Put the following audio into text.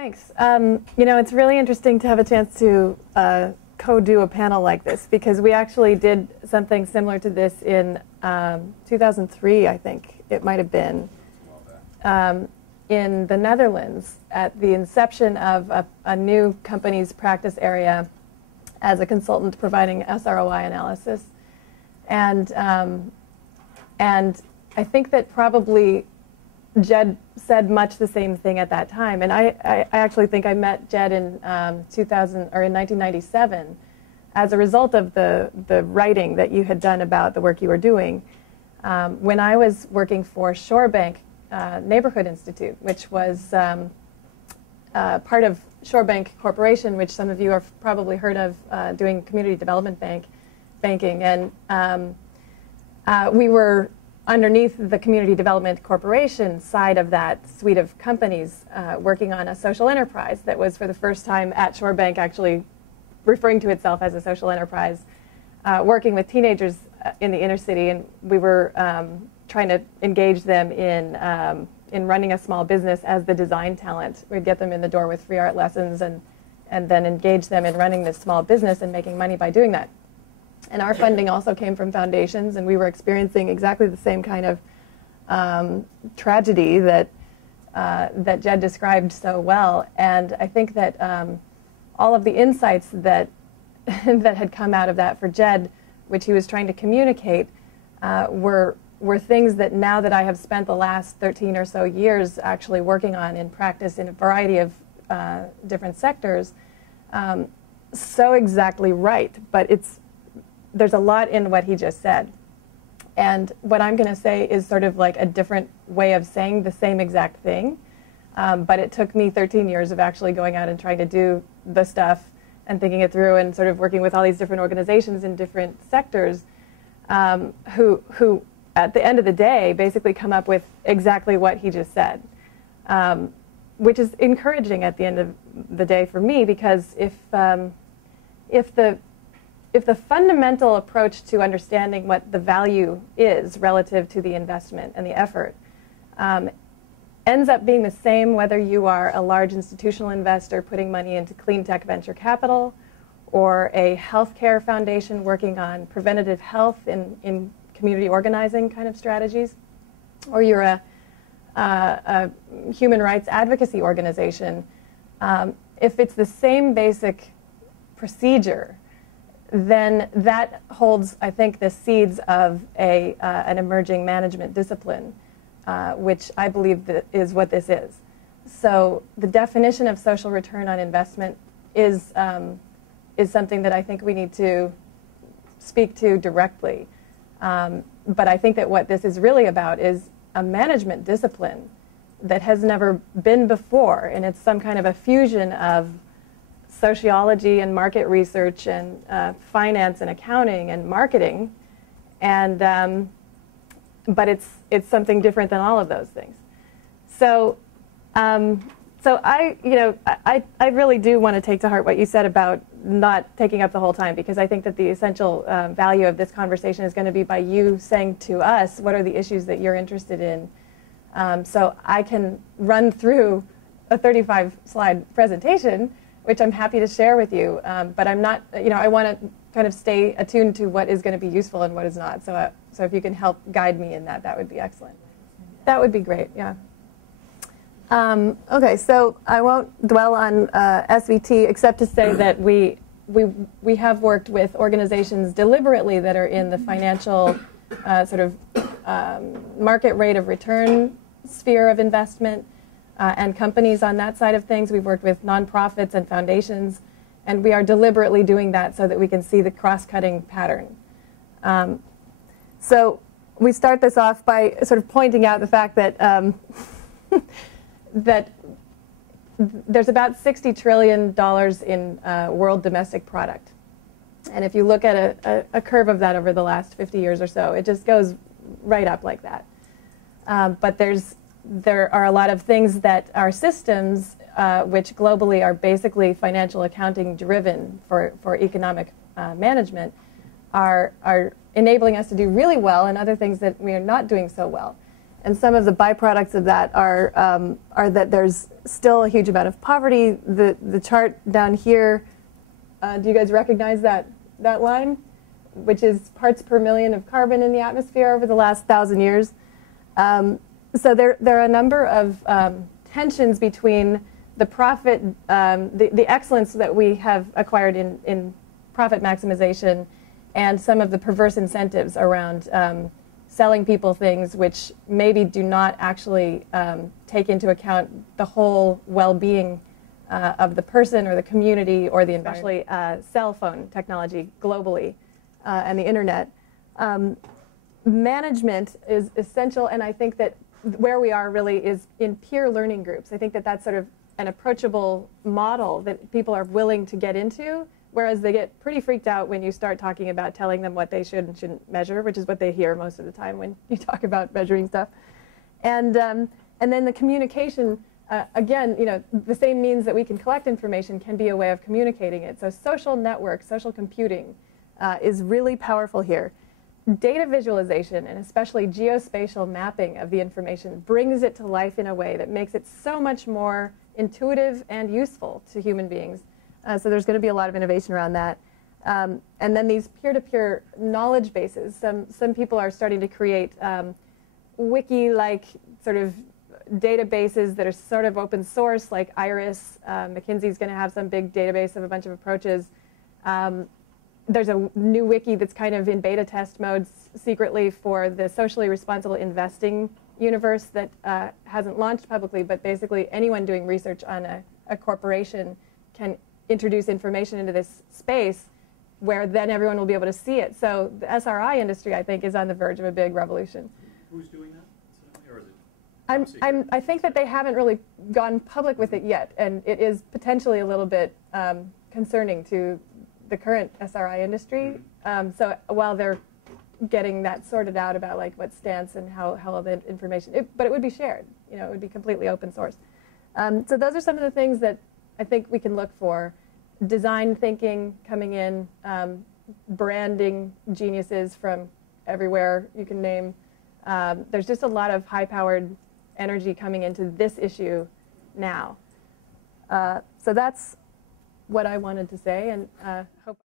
Thanks. It's really interesting to have a chance to co-do a panel like this, because we actually did something similar to this in 2003, I think it might have been, in the Netherlands at the inception of a new company's practice area as a consultant providing SROI analysis. And I think that probably Jed said much the same thing at that time. And I actually think I met Jed in 1997 as a result of the writing that you had done about the work you were doing. When I was working for Shorebank Neighborhood Institute, which was part of Shorebank Corporation, which some of you have probably heard of, doing community development banking. And we were underneath the Community Development Corporation side of that suite of companies, working on a social enterprise that was for the first time at Shorebank actually referring to itself as a social enterprise, working with teenagers in the inner city. And we were trying to engage them in running a small business as the design talent. We'd get them in the door with free art lessons and then engage them in running this small business and making money by doing that. And our funding also came from foundations, and we were experiencing exactly the same kind of tragedy that Jed described so well. And I think that all of the insights that that had come out of that for Jed, which he was trying to communicate, were things that now that I have spent the last 13 or so years actually working on in practice in a variety of different sectors, so exactly right. But there's a lot in what he just said. And what I'm going to say is sort of like a different way of saying the same exact thing. But it took me 13 years of actually going out and trying to do the stuff and thinking it through and sort of working with all these different organizations in different sectors who at the end of the day basically come up with exactly what he just said, which is encouraging at the end of the day for me, because if the fundamental approach to understanding what the value is relative to the investment and the effort ends up being the same whether you are a large institutional investor putting money into clean tech venture capital, or a healthcare foundation working on preventative health in community organizing kind of strategies, or you're a human rights advocacy organization, if it's the same basic procedure, then that holds, I think, the seeds of an emerging management discipline, which I believe that is what this is. So the definition of social return on investment is something that I think we need to speak to directly. But I think that what this is really about is a management discipline that has never been before, and it's some kind of a fusion of sociology and market research and finance and accounting and marketing, and but it's something different than all of those things. So I really do want to take to heart what you said about not taking up the whole time, because I think that the essential value of this conversation is going to be by you saying to us what are the issues that you're interested in, so I can run through a 35-slide presentation, which I'm happy to share with you, but I'm not, I want to kind of stay attuned to what is going to be useful and what is not. So if you can help guide me in that, that would be excellent. That would be great, yeah. Okay, so I won't dwell on SVT except to say that we have worked with organizations deliberately that are in the financial sort of market rate of return sphere of investment, and companies on that side of things. We've worked with nonprofits and foundations, and we are deliberately doing that so that we can see the cross-cutting pattern. So we start this off by sort of pointing out the fact that that there's about $60 trillion in world domestic product. And if you look at a curve of that over the last 50 years or so, it just goes right up like that. But there are a lot of things that are systems which globally are basically financial accounting driven for economic management, are enabling us to do really well, and other things that we are not doing so well. And some of the byproducts of that are that there's still a huge amount of poverty. The chart down here, do you guys recognize that line? Which is parts per million of carbon in the atmosphere over the last 1,000 years. So there are a number of tensions between the profit, the excellence that we have acquired in profit maximization and some of the perverse incentives around selling people things which maybe do not actually take into account the whole well-being of the person or the community or the environment. Especially cell phone technology globally and the internet. Management is essential, and I think that where we are really is in peer learning groups. I think that that's sort of an approachable model that people are willing to get into, whereas they get pretty freaked out when you start talking about telling them what they should and shouldn't measure, which is what they hear most of the time when you talk about measuring stuff. And then the communication, again, you know, the same means that we can collect information can be a way of communicating it. So social networks, social computing is really powerful here. Data visualization, and especially geospatial mapping of the information, brings it to life in a way that makes it so much more intuitive and useful to human beings. So there's going to be a lot of innovation around that. And then these peer-to-peer knowledge bases. Some people are starting to create wiki-like sort of databases that are sort of open source, like Iris. McKinsey's going to have some big database of a bunch of approaches. There's a new wiki that's kind of in beta test mode secretly for the socially responsible investing universe that hasn't launched publicly, but basically anyone doing research on a corporation can introduce information into this space where then everyone will be able to see it. So the SRI industry, I think, is on the verge of a big revolution. Who's doing that? Or is it I think that they haven't really gone public with it yet, and it is potentially a little bit concerning to the current SRI industry. So while they're getting that sorted out about like what stance and how the information, but it would be shared. You know, it would be completely open source. So those are some of the things that I think we can look for. Design thinking coming in, branding geniuses from everywhere you can name. There's just a lot of high-powered energy coming into this issue now. So that's what I wanted to say, and hope